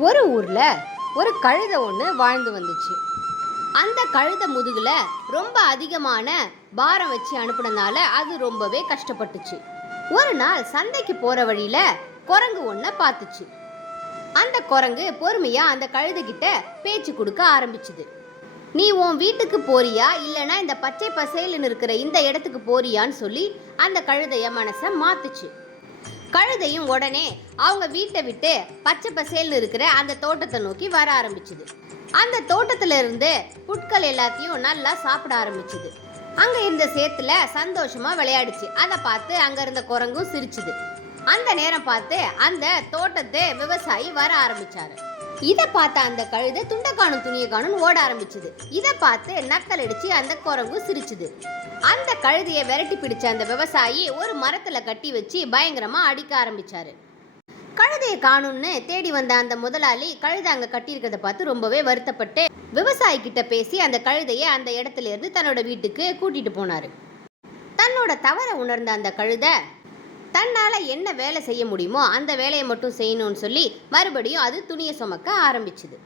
ஒரு ஊர்ல ஒரு கழுதை ஒன்று வாழ்ந்து வந்துச்சு. அந்த கழுதை முதுகுல ரொம்ப அதிகமான பாரம் வச்சு அனுப்புனதுனால அது ரொம்பவே கஷ்டப்பட்டுச்சு. ஒரு நாள் சந்தைக்கு போற வழியில குரங்கு ஒன்றை பார்த்துச்சு. அந்த குரங்கு பொறுமையா அந்த கழுதை கிட்ட பேச்சு கொடுக்க ஆரம்பிச்சுது. நீ உன் வீட்டுக்கு போறியா இல்லைன்னா இந்த பச்சை பசேல்னு இருக்கிற இந்த இடத்துக்கு போறியான்னு சொல்லி அந்த கழுதைய மனசை மாத்துச்சு. கழுதையும் உடனே அவங்க வீட்டை விட்டு பச்சை பசேல்னு இருக்கிற அந்த தோட்டத்தை நோக்கி வர ஆரம்பிச்சுது. அந்த தோட்டத்துல இருந்து புட்கள் எல்லாத்தையும் நல்லா சாப்பிட ஆரம்பிச்சுது. அங்க இருந்த சேத்துல சந்தோஷமா விளையாடுச்சு. அதை பார்த்து அங்க இருந்த குரங்கும் சிரிச்சுது. அந்த நேரம் பார்த்து அந்த தோட்டத்தை விவசாயி வர ஆரம்பிச்சாரு. இதை பார்த்த அந்த கழுதை துண்டை காணும் துணியை காணும் ஓட ஆரம்பிச்சுது. இதை பார்த்து நக்கல் அடிச்சு அந்த குரங்கும் சிரிச்சுது. அந்த கழுதையை விரட்டி பிடிச்ச அந்த விவசாயி ஒரு மரத்துல கட்டி வச்சு பயங்கரமா அடிக்க ஆரம்பிச்சாரு. கழுதையை காணும்னு தேடி வந்த அந்த முதலாளி கழுதை அங்க கட்டியிருக்கிறத பார்த்து ரொம்பவே வருத்தப்பட்டு விவசாயி கிட்ட பேசி அந்த கழுதையை அந்த இடத்துல இருந்து தன்னோட வீட்டுக்கு கூட்டிட்டு போனாரு. தன்னோட தவறை உணர்ந்த அந்த கழுதை தன்னால என்ன வேலை செய்ய முடியுமோ அந்த வேலையை மட்டும் செய்யணும்னு சொல்லி மறுபடியும் அது துணியை சுமக்க ஆரம்பிச்சுது.